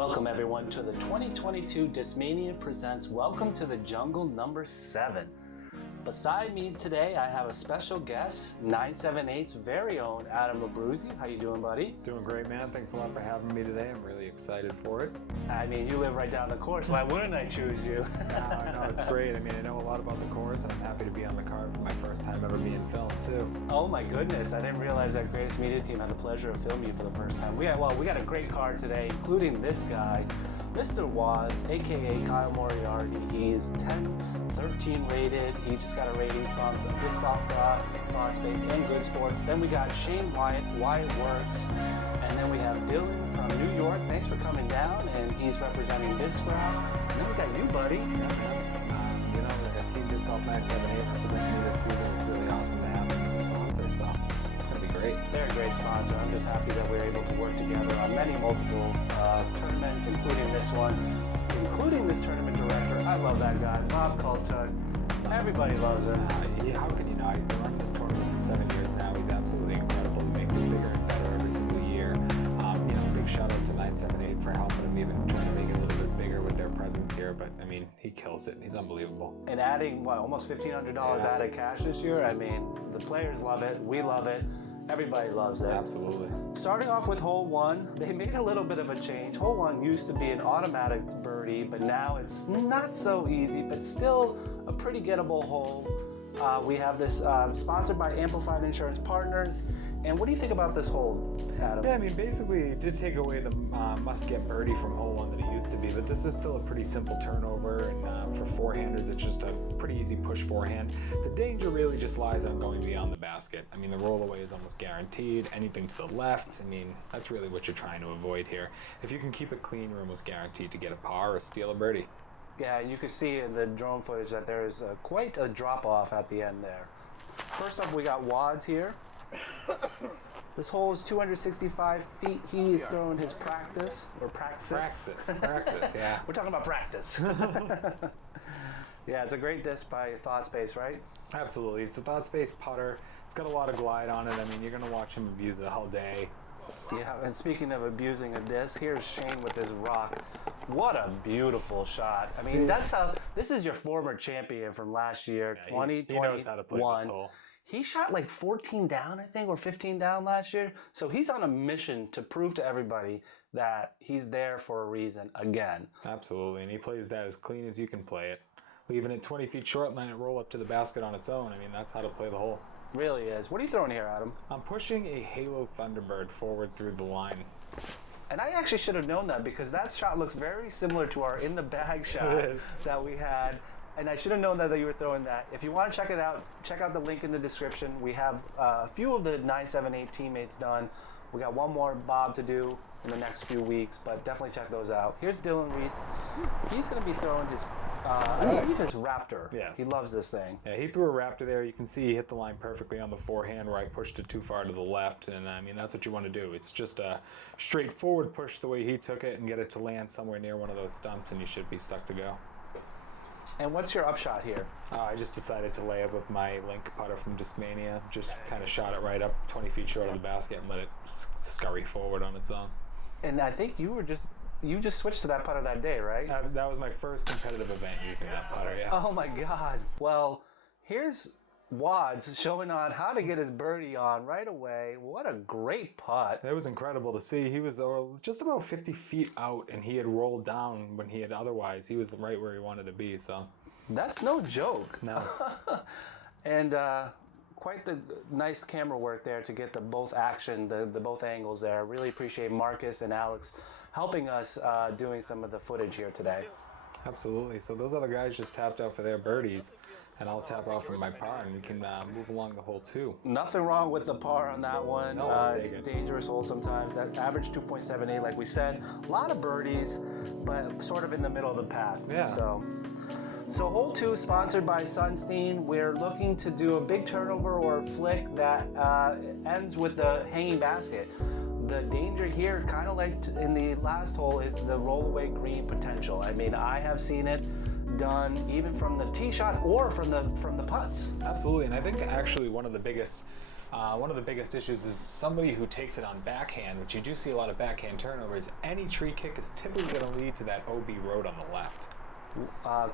Welcome everyone to the 2022 Discmania presents Welcome to the Jungle number 7. Beside me today, I have a special guest, 978's very own Adam Abruzzi. How you doing, buddy? Doing great, man. Thanks a lot for having me today. I'm really excited for it. I mean, you live right down the course. Why wouldn't I choose you? No, it's great. I mean, I know a lot about the course, and I'm happy to be on the card for my first time ever being filmed, too. Oh my goodness, I didn't realize that Greatestmediateam had the pleasure of filming you for the first time. We got a great card today, including this guy, Mr. Wadz, aka Kyle Moriarty. He's 10-13 rated. He just got a ratings bump. Discgolf, Brah, Thought Space, and Good Sports. Then we got Shane Wyatt, Wyatt Works. And then we have Dylan from New York. Thanks for coming down, and he's representing Discgolf. And then we got you, buddy. Yeah, man. You know, Team Discgolf 978 representing me this season. It's really awesome to have them as a sponsor, so it's going to be great. They're a great sponsor. I'm just happy that we're able to work together on multiple tournaments, including this one, including this tournament director. I love that guy, Bob Cultivation. Everybody loves him. How can you not? He's been running this tournament for 7 years now. He's absolutely incredible. He makes it bigger and better every single year. Big shout out to 978 for helping him, even trying to make it a little bit bigger with their presence here. But I mean, he kills it. He's unbelievable. And adding almost $1,500 added cash this year. I mean, the players love it. We love it. Everybody loves it. Absolutely. Starting off with hole 1, they made a little bit of a change. Hole 1 used to be an automatic birdie, but now it's not so easy, but still a pretty gettable hole. We have this sponsored by Amplified Insurance Partners. And what do you think about this hole, Adam? Yeah, I mean, basically, it did take away the must-get birdie from hole 1 that it used to be, but this is still a pretty simple turnover, and for forehanders, it's just a pretty easy push forehand. The danger really just lies on going beyond the basket. I mean, the rollaway is almost guaranteed. Anything to the left, I mean, that's really what you're trying to avoid here. If you can keep it clean, you're almost guaranteed to get a par or steal a birdie. Yeah, you can see in the drone footage that there is quite a drop-off at the end there. First up, we got Wadz here. This hole is 265 feet. He is throwing his practice, Practice, yeah. We're talking about practice. Yeah, it's a great disc by Thought Space, right? Absolutely. It's a Thought Space putter. It's got a lot of glide on it. I mean, you're going to watch him abuse it all day. Yeah, and speaking of abusing a disc, here's Shane with his rock. What a beautiful shot. I mean, this is your former champion from last year, 2021. He knows how to play this hole. He shot like 14 down, I think, or 15 down last year. So he's on a mission to prove to everybody that he's there for a reason again. Absolutely, and he plays that as clean as you can play it. Leaving it 20 feet short, letting it roll up to the basket on its own. I mean, that's how to play the hole. Really is. What are you throwing here, Adam? I'm pushing a Halo Thunderbird forward through the line. And I actually should have known that because that shot looks very similar to our in-the-bag shot that we had. And I should have known that you were throwing that. If you want to check it out, check out the link in the description. We have a few of the 978 teammates done. We got one more Bob to do in the next few weeks, but definitely check those out. Here's Dylan Rees. He's going to be throwing his, I believe his Raptor. Yes. He loves this thing. Yeah, he threw a Raptor there. You can see he hit the line perfectly on the forehand where I pushed it too far to the left, and I mean, that's what you want to do. It's just a straightforward push the way he took it and get it to land somewhere near one of those stumps, and you should be stuck to go. And what's your upshot here? I just decided to lay it with my link putter from Discmania. Just kind of shot it right up 20 feet short of the basket and let it scurry forward on its own. And I think you just switched to that putter that day, right? That was my first competitive event using that putter, yeah. Oh my God. Well, here's Wadz showing on how to get his birdie on right away. What a great putt. It was incredible to see. He was just about 50 feet out, and he had rolled down when he was right where he wanted to be, so. That's no joke. No. And quite the nice camera work there to get the both action, the both angles there. Really appreciate Marcus and Alex helping us doing some of the footage here today. Absolutely. So those other guys just tapped out for their birdies, and I'll tap out for my par, and we can move along the hole too. Nothing wrong with the par on that one. No, it's a dangerous hole sometimes. That average 2.78, like we said. A lot of birdies, but sort of in the middle of the path. Yeah. So hole 2 is sponsored by Sunstein. We're looking to do a big turnover or a flick that ends with the hanging basket. The danger here, kind of like in the last hole, is the rollaway green potential. I mean, I have seen it done even from the tee shot or from the putts. Absolutely, and I think actually one of the biggest One of the biggest issues is somebody who takes it on backhand, which you do see a lot of backhand turnovers. Any tree kick is typically going to lead to that OB road on the left.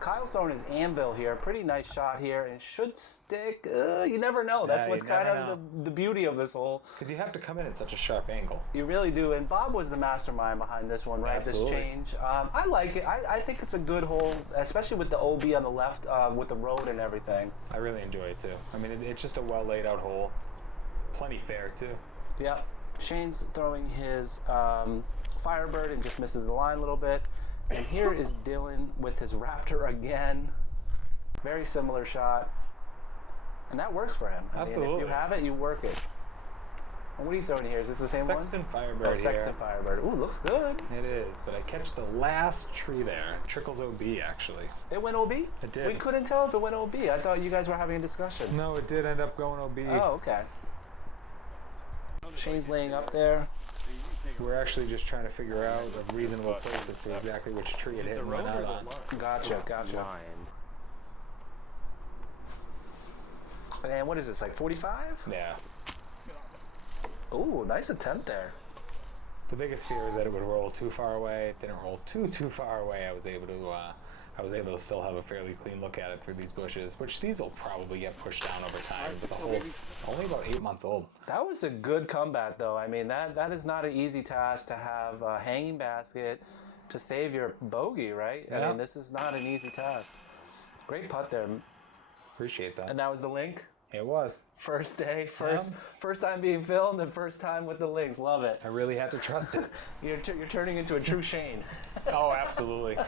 Kyle's throwing his anvil here. Pretty nice shot here, and should stick. You never know. That's what's kind of the beauty of this hole. Because you have to come in at such a sharp angle. You really do, and Bob was the mastermind behind this one, right? Absolutely. This change. I like it. I think it's a good hole, especially with the OB on the left, with the road and everything. I really enjoy it, too. I mean, it's just a well laid out hole. It's plenty fair, too. Yep. Shane's throwing his Firebird and just misses the line a little bit. And here is Dylan with his Raptor again. Very similar shot. And that works for him. Absolutely. I mean, if you have it, you work it. And what are you throwing here? Is this the same Sexton one? Firebird Oh, Sexton Firebird. Ooh, looks good. It is, but I catch the last tree there. Trickles OB, actually. It went OB? It did. We couldn't tell if it went OB. I thought you guys were having a discussion. No, it did end up going OB. Oh, okay. Shane's laying up there. We're actually just trying to figure out a reasonable place as to exactly which tree it hit and run out on. Gotcha. And what is this, like 45? Yeah. Ooh, nice attempt there. The biggest fear is that it would roll too far away. It didn't roll too far away. I was able to still have a fairly clean look at it through these bushes, which these will probably get pushed down over time. But the hole's only about 8 months old. That was a good comeback, though. I mean, that is not an easy task to have a hanging basket to save your bogey, right? Yeah. I mean, this is not an easy task. Great putt there. Appreciate that. And that was the link? It was. First day, first time being filmed, and first time with the links. Love it. I really had to trust it. You're turning into a true Shane. Oh, absolutely.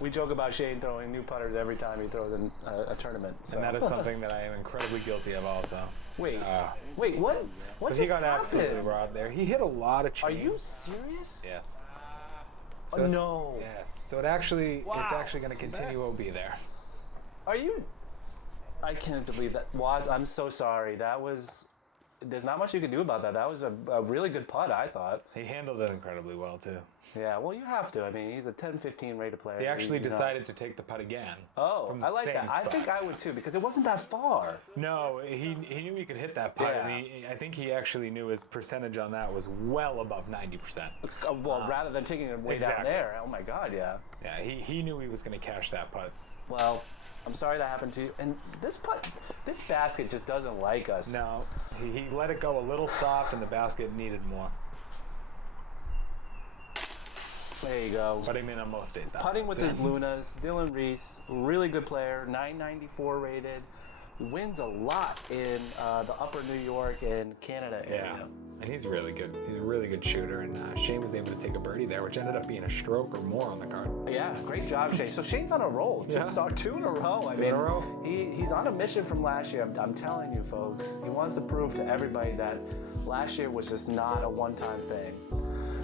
We joke about Shane throwing new putters every time he throws in a tournament. So. And that is something that I am incredibly guilty of also. Wait, what? What so just he got happened? absolutely robbed there. He hit a lot of Are change. you serious? Yes. So, oh, no. Yes. So it's actually going to continue OB there. Are you? I can't believe that. Wadz, I'm so sorry. There's not much you can do about that. That was a really good putt, I thought. He handled it incredibly well, too. Yeah, well, you have to. I mean, he's a 10-15 rated player. He actually decided to take the putt again. Oh, from the I like that. spot. I think I would, too, because it wasn't that far. No, he knew he could hit that putt, Yeah. and I think he actually knew his percentage on that was well above 90%. Well, rather than taking it way down there. Oh, my God, yeah. Yeah, he knew he was going to catch that putt. Well, I'm sorry that happened to you. And this basket just doesn't like us. No, he let it go a little soft, and the basket needed more. There you go. But I mean, on most days, that Putting with his Lunas, Dylan Rees, really good player, 994 rated, wins a lot in the upper New York and Canada area. Yeah, and he's really good. He's a really good shooter, and Shane was able to take a birdie there, which ended up being a stroke or more on the card. Yeah, great job, Shane. So Shane's on a roll. Yeah. Two in a row. I mean, he's on a mission from last year. I'm telling you, folks. He wants to prove to everybody that last year was just not a one-time thing.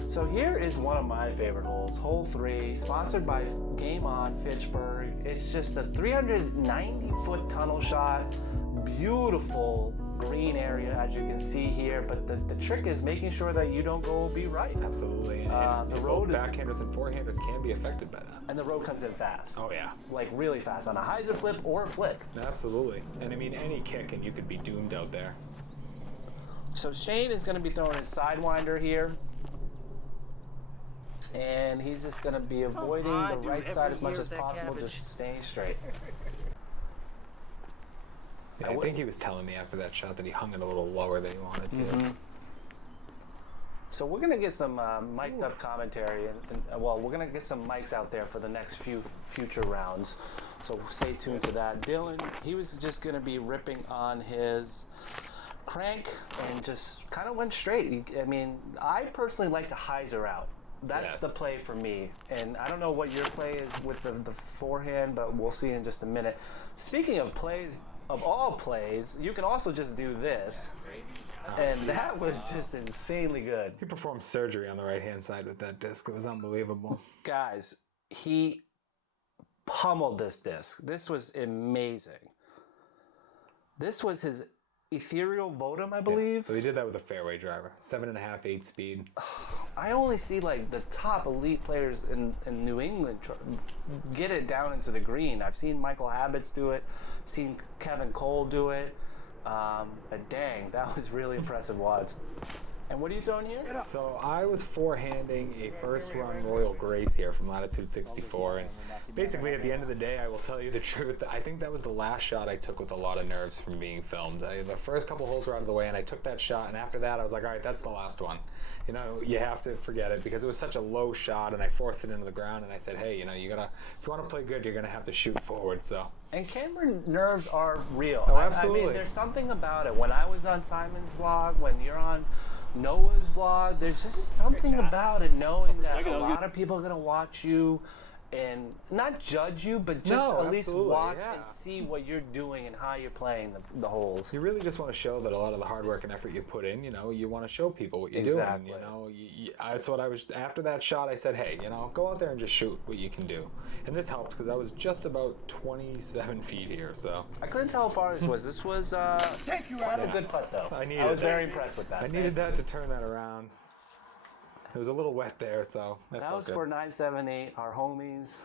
So here is one of my favorite holes, hole 3, sponsored by Game On Fitchburg. It's just a 390-foot tunnel shot, beautiful green area, as you can see here. But the trick is making sure that you don't go OB right. Absolutely. And the road, backhanders and forehanders can be affected by that. And the road comes in fast. Oh, yeah. Like really fast on a hyzer flip or a flick. Absolutely. And I mean, any kick and you could be doomed out there. So Shane is going to be throwing his sidewinder here. And he's just going to be avoiding the right side as much as possible, just staying straight. Yeah, I think he was telling me after that shot that he hung it a little lower than he wanted to. Mm-hmm. So we're going to get some mic'd up commentary, and we're going to get some mics out there for the next future rounds. So stay tuned to that. Dylan, he was just going to be ripping on his crank and just kind of went straight. I mean, I personally like to hyzer out. That's the play for me. And I don't know what your play is with the forehand, but we'll see in just a minute. Speaking of plays, of all plays, you can also just do this. And that was just insanely good. He performed surgery on the right-hand side with that disc. It was unbelievable. Guys, he pummeled this disc. This was amazing. This was his ethereal Votum, I believe. Yeah. So he did that with a fairway driver. 7.5, 8 speed. I only see like the top elite players in New England get it down into the green. I've seen Michael Habits do it, seen Kevin Cole do it. But dang, that was really impressive, Wadz. And what are you throwing here? So I was forehanding a first-run Royal Grace here from latitude 64, and basically at the end of the day, I will tell you the truth, I think that was the last shot I took with a lot of nerves from being filmed. The first couple holes were out of the way, and I took that shot, and after that, I was like, all right, that's the last one. You know, you have to forget it, because it was such a low shot, and I forced it into the ground, and I said, hey, you know, if you want to play good, you're gonna have to shoot forward. So. And Cameron nerves are real. Oh, absolutely. I mean, there's something about it. When I was on Simon's vlog, when you're on Noah's vlog, there's just something about it, knowing that a lot of people are going to watch you and not judge you, but just at least watch and see what you're doing and how you're playing the holes. You really just want to show that a lot of the hard work and effort you put in, you know, you want to show people what you're doing. You know, that's what I was, after that shot, I said, hey, you know, go out there and just shoot what you can do. And this helped because I was just about 27 feet here, so. I couldn't tell how far this was. This was Thank you, Adam. a good putt, though. I was very impressed with that. I needed that to turn that around. It was a little wet there, so that was good. For 978, our homies.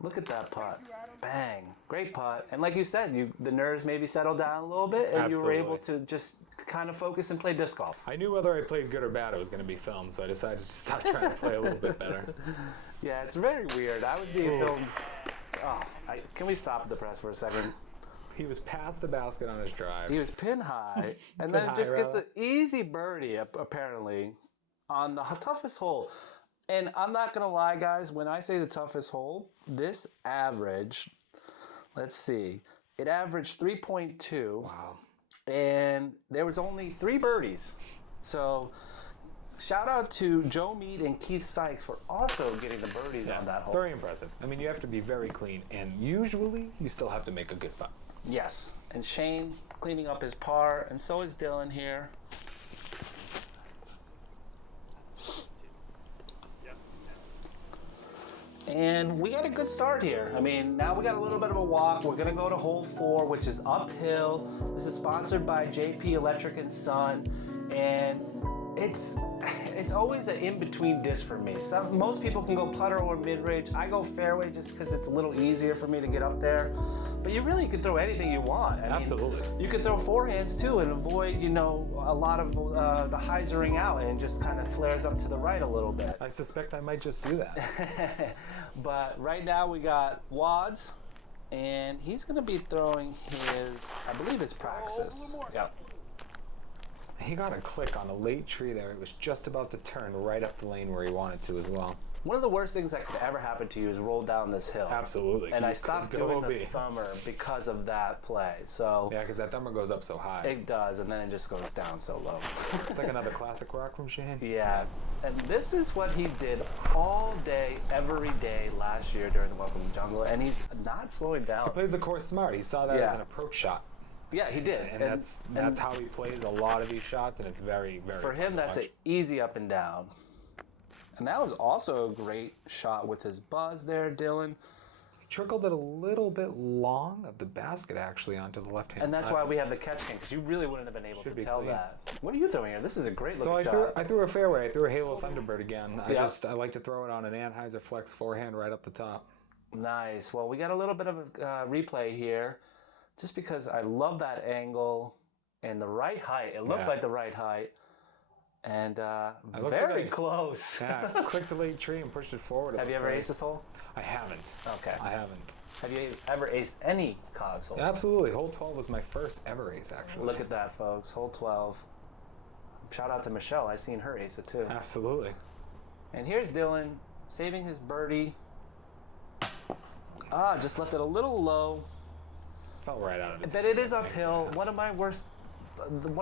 Look at that putt. Bang. Great putt. And like you said, the nerves maybe settled down a little bit, and you were able to just kind of focus and play disc golf. I knew whether I played good or bad, it was going to be filmed, so I decided to stop trying to play a little bit better. Yeah, it's very weird. I was being filmed. Oh, can we stop the press for a second? He was past the basket on his drive. He was pin high, and then just gets an easy birdie, apparently, on the toughest hole. And I'm not going to lie, guys, when I say the toughest hole, this average, let's see, it averaged 3.2. Wow. And there was only 3 birdies. So shout out to Joe Mead and Keith Styx for also getting the birdies on that hole. Very impressive. I mean, you have to be very clean, and usually you still have to make a good putt. Yes. And Shane cleaning up his par, and so is Dylan here. And we got a good start here. I mean, now we got a little bit of a walk. We're gonna go to hole 4, which is uphill. This is sponsored by JP Electric and Son, and it's always an in-between disc for me. Most people can go putter or mid-range. I go fairway just because it's a little easier for me to get up there. But you really could throw anything you want. I Absolutely. mean, you could throw forehands too and avoid, you know, a lot of the hyzering out, and just kind of flares up to the right a little bit. I suspect I might just do that. But right now we got Wadz, and he's going to be throwing his, I believe, his Praxis. Yep. He got a click on a late tree there. It was just about to turn right up the lane where he wanted to as well. One of the worst things that could ever happen to you is roll down this hill. Absolutely. And I stopped doing the thumber because of that play. So yeah, because that thumber goes up so high. It does, and then it just goes down so low. It's like another classic rock from Shane. Yeah. And this is what he did all day, every day last year during the Welcome to the Jungle, and he's not slowing down. He plays the course smart. He saw that as an approach shot. Yeah, he did. And that's how he plays a lot of these shots, and it's very, very for him, that's an easy up and down. And that was also a great shot with his buzz there, Dylan. He trickled it a little bit long of the basket, actually, onto the left hand side. And that's why we have the catch cam, because you really wouldn't have been able to tell that. What are you throwing here? This is a great looking shot. I threw a fairway. I threw a Halo Thunderbird again. I like to throw it on an Anheuser Flex forehand right up the top. Nice. Well, we got a little bit of a replay here, just because I love that angle and the right height. It looked like the right height. And very close. Yeah, quick to late tree and pushed it forward. Have you ever aced this hole? I haven't. Okay. I haven't. Have you ever aced any Cogs hole? Absolutely. Hole 12 was my first ever ace, actually. Look at that, folks. Hole 12. Shout out to Michelle. I seen her ace it too. Absolutely. And here's Dylan saving his birdie. Just left it a little low. Fell right out of it. But it is uphill. One of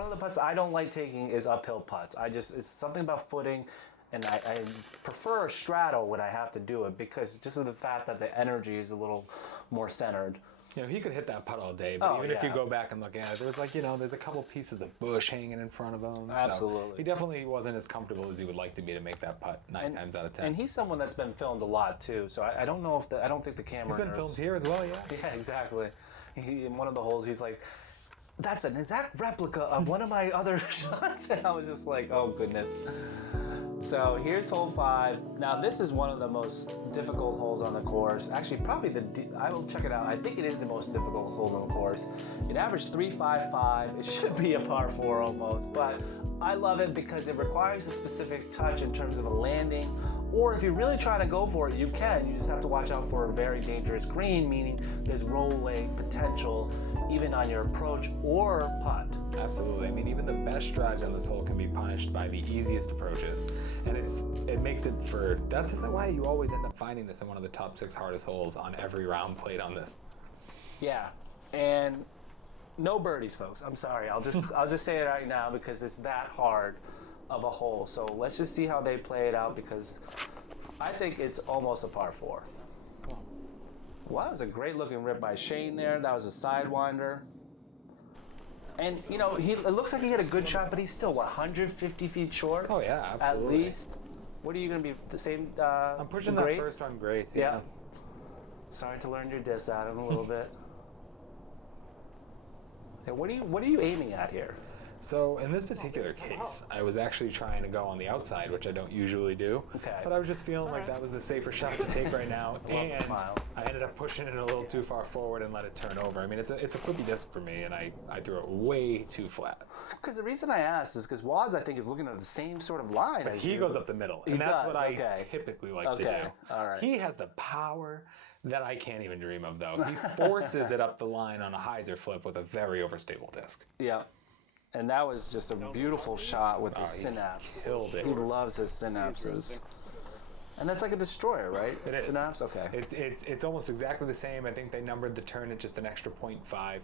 the putts I don't like taking is uphill putts. It's something about footing, and I prefer a straddle when I have to do it, because just of the fact that the energy is a little more centered. You know, he could hit that putt all day, but even if you go back and look at it, there's a couple pieces of bush hanging in front of him. Absolutely. So he definitely wasn't as comfortable as he would like to be to make that putt 9 times out of 10. And he's someone that's been filmed a lot too, so I don't know if I don't think the camera. He's been filmed here as well, yeah. Yeah, exactly. In one of the holes, he's like, "That's an exact replica of one of my other shots," and I was just like, "Oh goodness." So here's hole 5. Now this is one of the most difficult holes on the course. Actually, probably I will check it out. I think it is the most difficult hole on the course. It averaged 3.55. It should be a par 4 almost, but I love it because it requires a specific touch in terms of a landing. Or if you're really trying to go for it, you can. You just have to watch out for a very dangerous green, meaning there's rollaway potential even on your approach or putt. Absolutely. I mean, even the best drives on this hole can be punished by the easiest approaches, and it makes it for. That's why you always end up finding this in one of the top 6 hardest holes on every round played on this. Yeah, and no birdies, folks. I'm sorry. I'll just say it right now because it's that hard of a hole. So let's just see how they play it out because I think it's almost a par 4. Well, that was a great looking rip by Shane there. That was a sidewinder. And, you know, it looks like he hit a good shot, but he's still, what, 150 feet short? Oh, yeah, absolutely. At least. What are you going to be, the same I'm pushing Grace? that first on Grace, yeah. Sorry to learn your diss, Adam, a little bit. And what are you aiming at here? So in this particular case, I was actually trying to go on the outside, which I don't usually do. Okay. But I was just feeling like that was the safer shot to take right now. And smile. I ended up pushing it a little too far forward and let it turn over. I mean, it's a flippy disc for me, and I threw it way too flat. Because the reason I asked is because Wadz, I think, is looking at the same sort of line as He you. goes up the middle, and that's what I typically like to do. All right. He has the power that I can't even dream of, though. He forces it up the line on a hyzer flip with a very overstable disc. Yeah. And that was just a beautiful shot with the synapse. Killed it. He loves his synapses. And that's like a destroyer, right? It is. Synapse? Okay. It's almost exactly the same. I think they numbered the turn at just an extra 0.5.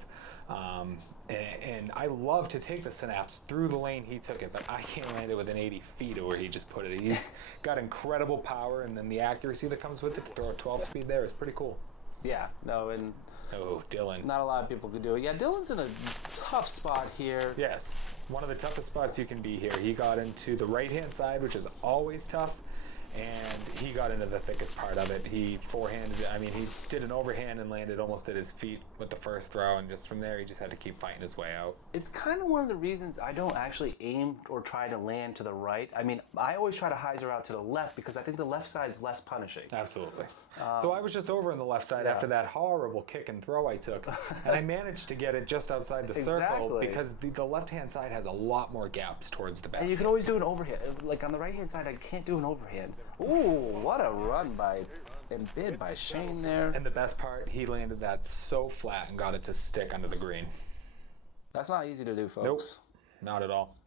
And I love to take the synapse through the lane he took it, but I can't land it within 80 feet of where he just put it. He's got incredible power, and then the accuracy that comes with it to throw a 12 speed there is pretty cool. Yeah. No, and Oh, Dylan. not a lot of people could do it. Yeah, Dylan's in a tough spot here. Yes, one of the toughest spots you can be here. He got into the right-hand side, which is always tough, and he got into the thickest part of it. He forehanded it. I mean, he did an overhand and landed almost at his feet with the first throw, and just from there, he just had to keep fighting his way out. It's kind of one of the reasons I don't actually aim or try to land to the right. I mean, I always try to hyzer out to the left because I think the left side is less punishing. Absolutely. So I was just over on the left side after that horrible kick and throw I took, and I managed to get it just outside the circle because the left-hand side has a lot more gaps towards the basket. And you can always do an overhand. Like on the right-hand side, I can't do an overhand. Ooh, what a run and bid by Shane there. And the best part, he landed that so flat and got it to stick under the green. That's not easy to do, folks. Nope, not at all.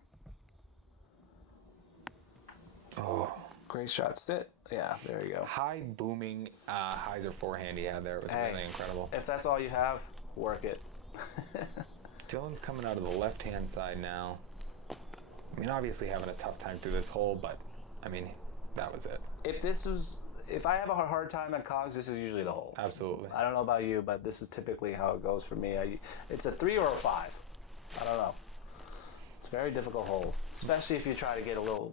Oh. Great shot. Sit. Yeah, there you go. High booming hyzer forehand he had there. It was really incredible. If that's all you have, work it. Dylan's coming out of the left-hand side now. I mean, obviously having a tough time through this hole, but I mean, that was it. If I have a hard time at Cogs, this is usually the hole. Absolutely. I don't know about you, but this is typically how it goes for me. It's a 3 or a 5. I don't know. It's a very difficult hole, especially if you try to get a little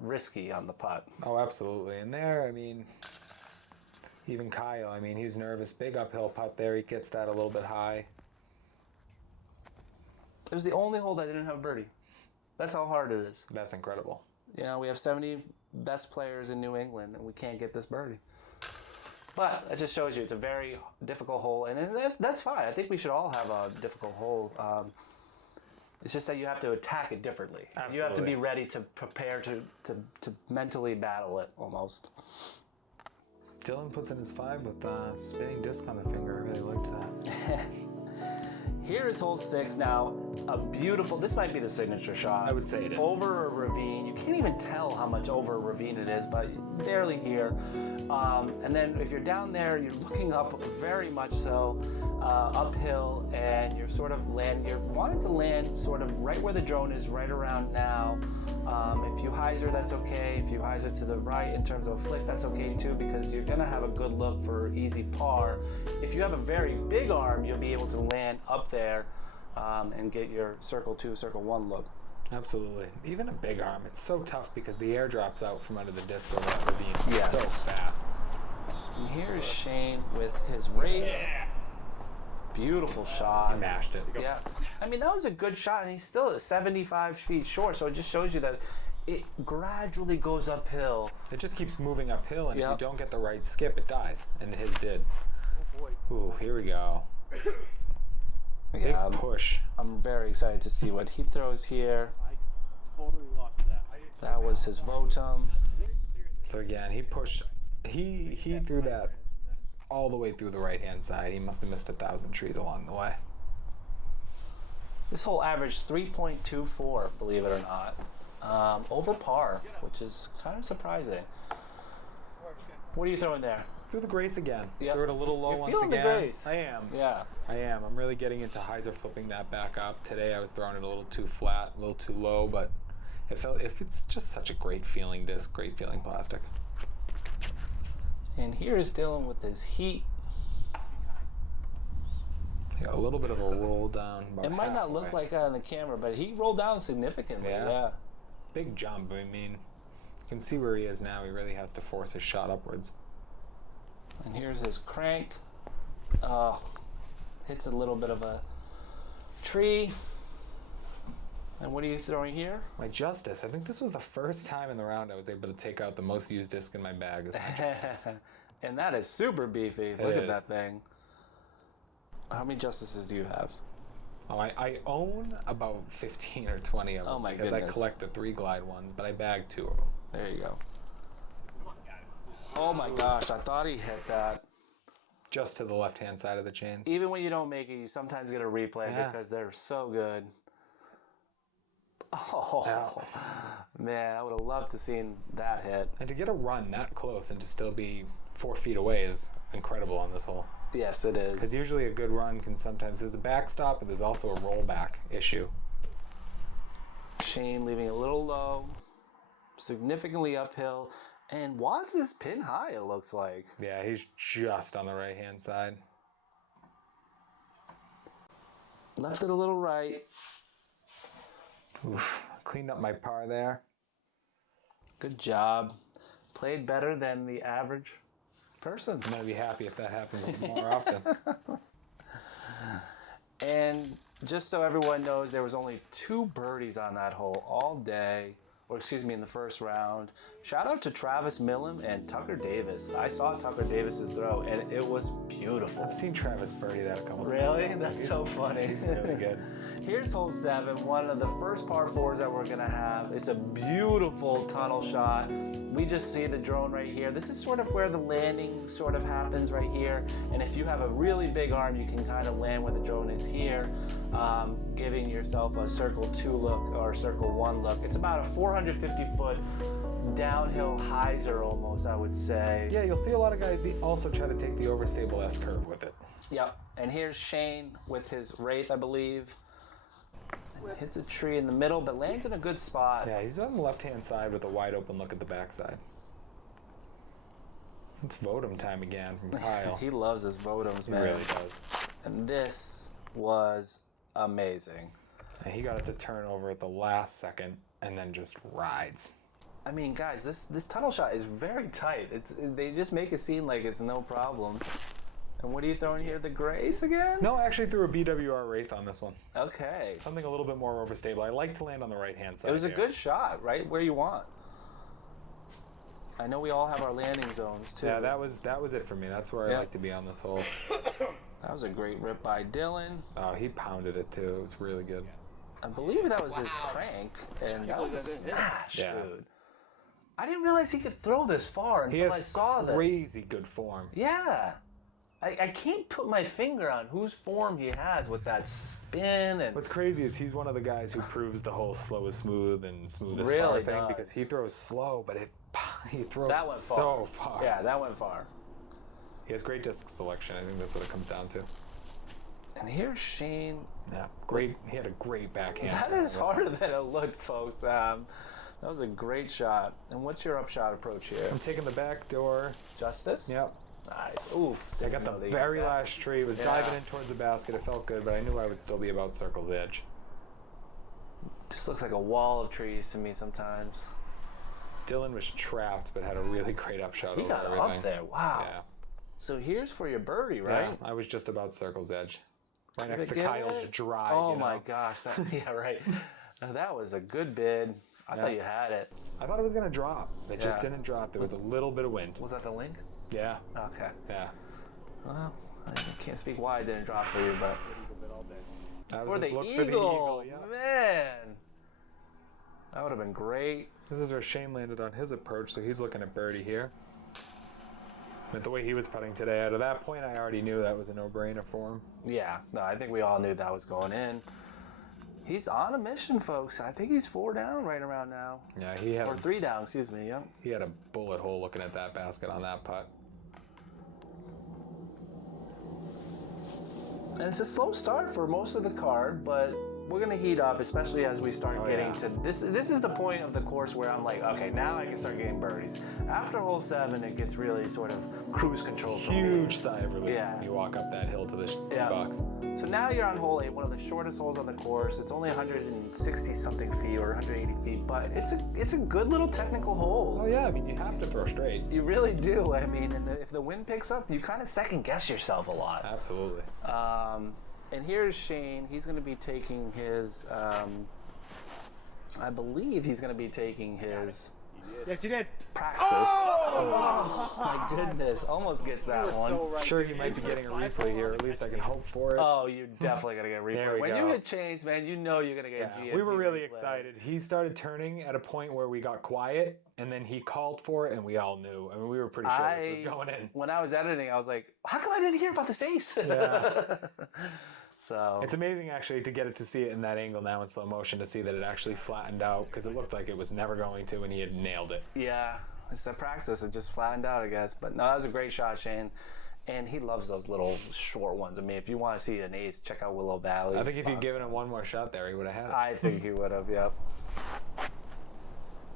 risky on the putt. Oh, absolutely. And there, I mean, even Kyle, I mean, he's nervous. Big uphill putt there. He gets that a little bit high. It was the only hole that didn't have a birdie. That's how hard it is. That's incredible. You know, we have 70 best players in New England, and we can't get this birdie. But it just shows you it's a very difficult hole, and that's fine. I think we should all have a difficult hole. It's just that you have to attack it differently. Absolutely. You have to be ready to prepare to mentally battle it almost. Dylan puts in his 5 with a spinning disc on the finger. I really liked that. Here is hole 6 now. A beautiful, this might be the signature shot. I would say it is. Over a ravine. You can't even tell how much over a ravine it is, but barely here. And then if you're down there, you're looking up very much so, uphill, and you're sort of you're wanting to land sort of right where the drone is, right around now. If you hyzer, that's okay. If you hyzer to the right in terms of a flick, that's okay too, because you're gonna have a good look for easy par. If you have a very big arm, you'll be able to land up there and get your circle 2, circle 1 look. Absolutely. Even a big arm, it's so tough because the air drops out from under the disc over that ravine Yes. so fast. And here is Shane with his raise. Beautiful shot. He mashed it. Yeah. I mean, that was a good shot, and he's still at 75 feet short, so it just shows you that it gradually goes uphill. It just keeps moving uphill, and Yep. if you don't get the right skip, it dies. And his did. Oh boy. Ooh, here we go. Big Yeah, push. I'm very excited to see what he throws here. I totally lost that. That was his votum. So again, he pushed. He threw that all the way through the right-hand side. He must have missed 1,000 trees along the way. This hole averaged 3.24, believe it or not. Over par, which is kind of surprising. What are you throwing there? Threw the Grace again. Yep. Threw it a little low You're once feeling the again. Grace. I am. Yeah. I am. I'm really getting into hyzer flipping that back up. Today I was throwing it a little too flat, a little too low, but if it's just such a great feeling disc, great feeling plastic. And here's Dylan with his heat. Yeah, a little bit of a roll down. It might not look like that on the camera, but he rolled down significantly. Yeah. Big jump. I mean, you can see where he is now. He really has to force his shot upwards. And here's his crank. Hits a little bit of a tree. And what are you throwing here? My Justice. I think this was the first time in the round I was able to take out the most used disc in my bag. Is my Justice. And that is super beefy. Look at is. that thing. How many Justices do you have? Oh, I own about 15 or 20 of them. Oh my because I goodness. collect the 3 glide ones, but I bagged 2 of them. There you go. Oh my gosh, I thought he hit that. Just to the left-hand side of the chain. Even when you don't make it, you sometimes get a replay Yeah. because they're so good. Oh, man, I would have loved to seen that hit. And to get a run that close and to still be 4 feet away is incredible on this hole. Yes, it Because is. usually a good run can sometimes, there's a backstop, but there's also a rollback issue. Shane leaving a little low, significantly uphill, and Wadz is pin high, it looks like. Yeah, he's just on the right-hand side. Left it a little right. Oof, cleaned up my par there. Good job. Played better than the average person. I'm going to be happy if that happens more often. And just so everyone knows, there was only 2 birdies on that hole all day, or excuse me, in the first round. Shout out to Travis Millam and Tucker Davis. I saw Tucker Davis's throw, and it was beautiful. I've seen Travis birdie that a couple times. Really? That's so funny. He's really good. Here's hole 7, one of the first par 4s that we're gonna have. It's a beautiful tunnel shot. We just see the drone right here. This is sort of where the landing sort of happens right here. And if you have a really big arm, you can kind of land where the drone is here, giving yourself a circle 2 look or circle 1 look. It's about a 450-foot downhill hyzer almost, I would say. Yeah, you'll see a lot of guys also try to take the overstable S curve with it. Yep. And here's Shane with his Wraith, I believe. Hits a tree in the middle, but lands in a good spot. Yeah, he's on the left-hand side with a wide open look at the backside. It's Votum time again from Kyle. He loves his Votums, He man. really does. And this was amazing. And he got it to turn over at the last second and then just rides. I mean, guys, this tunnel shot is very tight. They just make it seem like it's no problem. And what are you throwing here? The Grace again? No, I actually threw a BWR Wraith on this one. Okay. Something a little bit more overstable. I like to land on the right-hand side. It was a here. good shot, right where you want. I know we all have our landing zones, too. Yeah, that was it for me. That's where I like to be on this hole. That was a great rip by Dylan. Oh, he pounded it, too. It was really good. I believe that was his crank, and that was a smash, Yeah. dude. I didn't realize he could throw this far He until has I saw this. crazy good form. Yeah. I can't put my finger on whose form he has with that spin and What's crazy is he's one of the guys who proves the whole slow is smooth and smooth is Really far thing does. because he throws slow, but he throws that went far. so far. Yeah, that went far. He has great disc selection. I think that's what it comes down to. And here's Shane. Yeah, great. He had a great backhand. That is harder than it looked, folks. That was a great shot. And what's your upshot approach here? I'm taking the back door. Justice? Yep. Nice. Oof. I got the very last tree. It was Yeah. diving in towards the basket. It felt good, but I knew I would still be about circle's edge. Just looks like a wall of trees to me sometimes. Dylan was trapped, but had a really great upshot He over got everything. up there. Wow. Yeah. So here's for your birdie, right? Yeah, I was just about circle's edge. Right Did next it to get Kyle's it? drive. Oh you know? my gosh. Yeah, right. Now, that was a good bid. I thought you had it. I thought it was going to drop. It just didn't drop. There was a little bit of wind. Was that the link? Yeah. Okay. Yeah. Well, I can't speak why it didn't drop for you, but That was for his the look eagle, yeah. man, that would have been great. This is where Shane landed on his approach, so he's looking at birdie here. But the way he was putting today, out of that point, I already knew that was a no-brainer for him. Yeah, no, I think we all knew that was going in. He's on a mission, folks. I think he's 4 down right around now. Yeah, he had Or 3 down, excuse me, yeah. He had a bullet hole looking at that basket on that putt. And it's a slow start for most of the card, but we're gonna heat up, especially as we start getting to this. This is the point of the course where I'm like, okay, now I can start getting birdies. After hole 7, it gets really sort of cruise control for me. Huge sigh of relief Yeah. when you walk up that hill to the tee Yeah. box. So now you're on hole 8, one of the shortest holes on the course. It's only 160 something feet or 180 feet, but it's a good little technical hole. Oh yeah, I mean you have to throw straight. You really do. I mean, if the wind picks up, you kind of second guess yourself a lot. Absolutely. And here's Shane. He's going to be taking his, I believe he's going to be taking his Yes, you did. praxis. Oh, my goodness. Almost gets that one. So right. Sure, you might be getting a replay here. At least I can hope for it. Oh, you're definitely going to get a There replay. we When go. you hit chains, man, you know you're going to get a GMT We were really replay. excited. He started turning at a point where we got quiet, and then he called for it, and we all knew. I mean, we were pretty sure this was going in. When I was editing, I was like, how come I didn't hear about this ace? Yeah. So It's amazing, actually, to get it to see it in that angle now in slow motion, to see that it actually flattened out, because it looked like it was never going to, and he had nailed it. yeah, it's the praxis. It just flattened out, I guess. But no, that was a great shot, Shane. And he loves those little short ones. I mean, if you want to see an ace, check out Willow Valley. I think if you'd given him one more shot there, he would have had it. I think he would have, yep.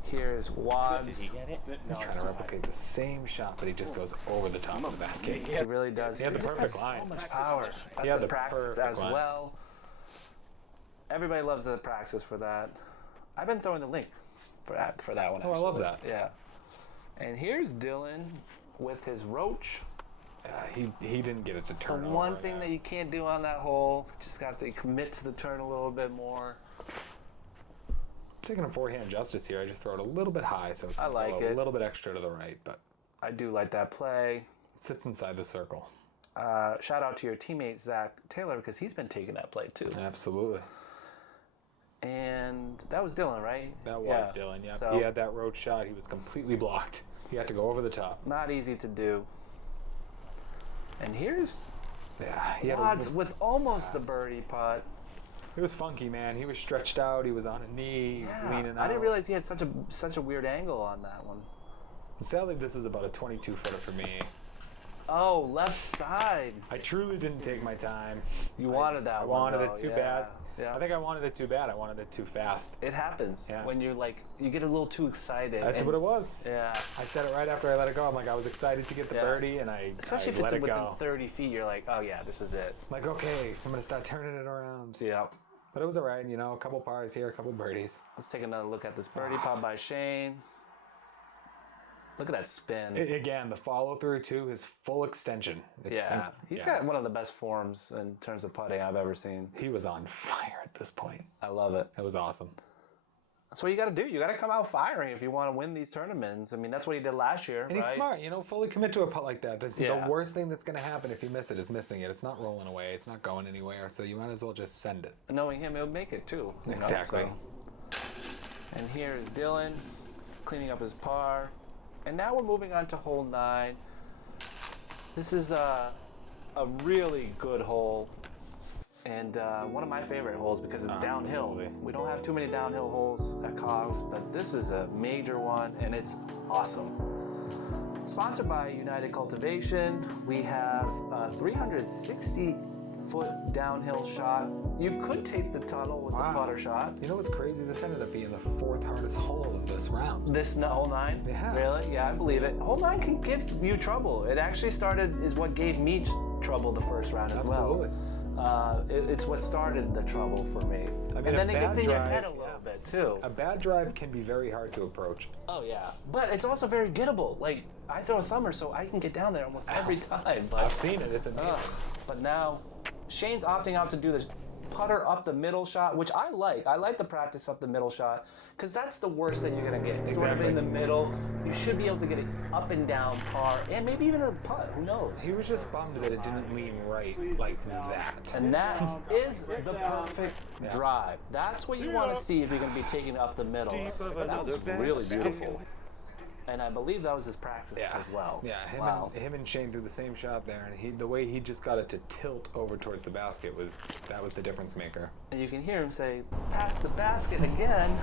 Here's Wadz. He's trying to replicate the same shot, but he just goes over the top of the basket. He really does. He had the just perfect has line. So much power. That's had the the praxis perfect as line. well. Everybody loves the praxis for that. I've been throwing the link for that one. Oh, I love that. Yeah. And here's Dylan with his roach. He didn't get it to The turn over. one thing that you can't do on that hole, just got to commit to the turn a little bit more. Taking a forehand justice here, I just throw it a little bit high, so it's I like a it. little bit extra to the right, but I do like that play. it sits inside the circle. Shout out to your teammate Zach Taylor because he's been taking that play too. Absolutely. And that was Dylan, right? That was Dylan, yeah. So He had that road shot. He was completely blocked. He had to go over the top. not easy to do. And here's Yeah, he had Wadz with almost the birdie putt. it was funky, man. He was stretched out. He was on a knee. He was leaning out. I didn't realize he had such a weird angle on that one. Sadly, this is about a 22-footer for me. Oh, left side. I truly didn't take my time. You wanted that I one. wanted though. it too Yeah, bad. Yeah. I think I wanted it too bad. I wanted it too fast. It happens Yeah. when you're like, you get a little too excited. That's and- what it was. Yeah. I said it right after I let it go. I'm like, I was excited to get the Yeah. birdie, and I Especially if let it's it within go. 30 feet, you're like, oh yeah, this is it. Like, okay, I'm gonna start turning it around. Yeah. But it was all right, you know, a couple pars here, a couple birdies. Let's take another look at this birdie putt by Shane. Look at that spin. Again, the follow through too, his full extension. Yeah, he's got one of the best forms in terms of putting I've ever seen. He was on fire at this point. I love it. It was awesome. That's what you got to do. You got to come out firing if you want to win these tournaments. I mean, that's what he did last year. And he's right? smart, you know, fully commit to a putt like that. That's Yeah. the worst thing that's going to happen if you miss it is missing it. It's not rolling away. It's not going anywhere. So you might as well just send it. Knowing him, he'll make it too. you know, Exactly. so. And here is Dylan cleaning up his par. And now we're moving on to hole 9. This is a really good hole. And one of my favorite holes because it's downhill. Absolutely. We don't have too many downhill holes at Coggs, but this is a major one and it's awesome. Sponsored by United Cultivation, we have a 360-foot downhill shot. You could take the tunnel with the putter shot. You know what's crazy? This ended up being the 4th hardest hole of this round. This hole 9? Yeah. Really? Yeah, I believe it. Hole 9 can give you trouble. It actually is what gave me trouble the first round as well. It's what started the trouble for me. I mean, and then a it gets bad in your drive, head a little bit too. A bad drive can be very hard to approach. Oh yeah, but it's also very gettable. Like I throw a thumber, so I can get down there almost every time. But, I've seen it. It's amazing. but now Shane's opting out to do this putter up the middle shot, which I like. I like the practice up the middle shot because that's the worst that you're going to get. Sort of in the middle. You should be able to get it up and down par and maybe even a putt. Who knows? He was just bummed that it didn't lean right like that. And that is the perfect drive. That's what you want to see if you're going to be taking it up the middle. That was really beautiful. And I believe that was his practice as well. Yeah, him and Shane threw the same shot there, and the way he just got it to tilt over towards the basket was the difference maker. And you can hear him say, "Pass the basket again."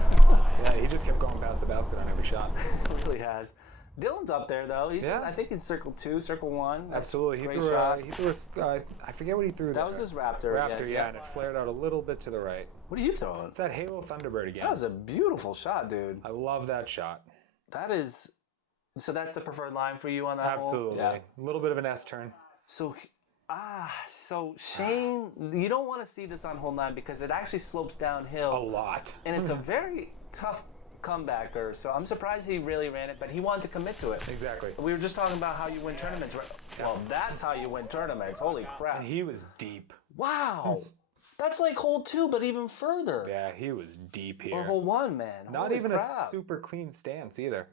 Yeah, he just kept going past the basket on every shot. He really has. Dylan's up there though. He's I think he's circle 2, circle 1. That's absolutely. Great shot. He threw I forget what he threw. That was his Raptor. Raptor, yeah, and it flared out a little bit to the right. What are you throwing? It's that Halo Thunderbird again. That was a beautiful shot, dude. I love that shot. That is. So that's the preferred line for you on that Absolutely. hole? Yeah. A little bit of an S turn. So Shane, you don't want to see this on hole 9 because it actually slopes downhill. A lot. And it's a very tough comebacker, so I'm surprised he really ran it, but he wanted to commit to it. Exactly. We were just talking about how you win tournaments. Well, that's how you win tournaments. Holy crap. And he was deep. Wow. That's like hole 2, but even further. Yeah, he was deep here. Or hole 1, man. Not Holy even crap. a super clean stance either.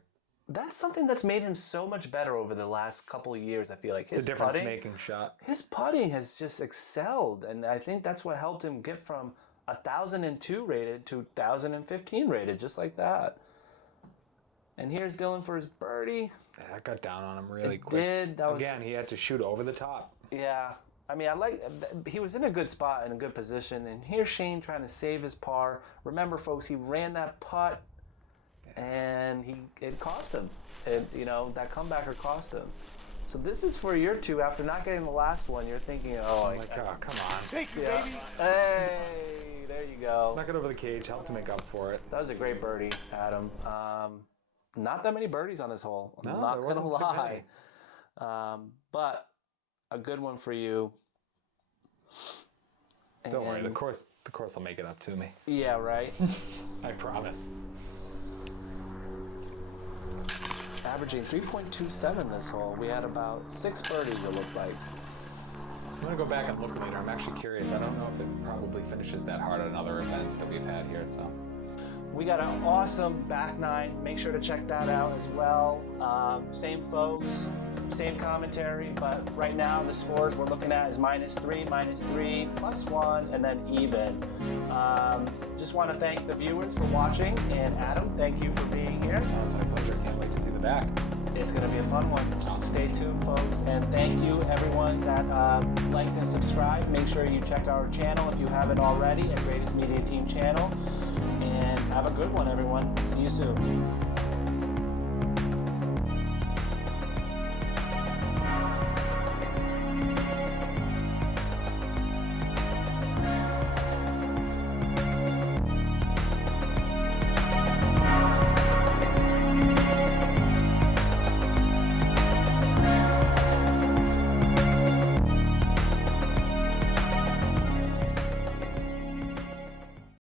That's something that's made him so much better over the last couple of years, I feel like. It's a difference-making shot. His putting has just excelled, and I think that's what helped him get from 1,002 rated to 1,015 rated, just like that. And here's Dylan for his birdie. Yeah, that got down on him really quick. Did. That was, again, he had to shoot over the top. Yeah. I mean, he was in a good spot, in a good position, and here's Shane trying to save his par. Remember, folks, he ran that putt, and it cost him. That comebacker cost him. So this is for year 2. After not getting the last one, you're thinking, oh my God, come on. Thanks, baby. Hey, there you go. Snuck it over the cage, helped to make up for it. That was a great birdie, Adam. Not that many birdies on this hole. I'm No, not there going to wasn't lie. But a good one for you. Don't worry, the course will make it up to me. Yeah, right. I promise. Averaging 3.27 this hole. We had about 6 birdies, it looked like. I'm going to go back and look later. I'm actually curious. I don't know if it probably finishes that hard on other events that we've had here. So we got an awesome back 9. Make sure to check that out as well. Same folks, same commentary, but right now the scores we're looking at is -3, -3, +1, and then even. Just want to thank the viewers for watching, and Adam, thank you for being here. it's my pleasure. Can't wait to see the back. It's going to be a fun one. Stay tuned, folks, and thank you everyone that liked and subscribed. Make sure you check our channel if you haven't already, at Greatest Media Team channel, and have a good one, everyone. See you soon.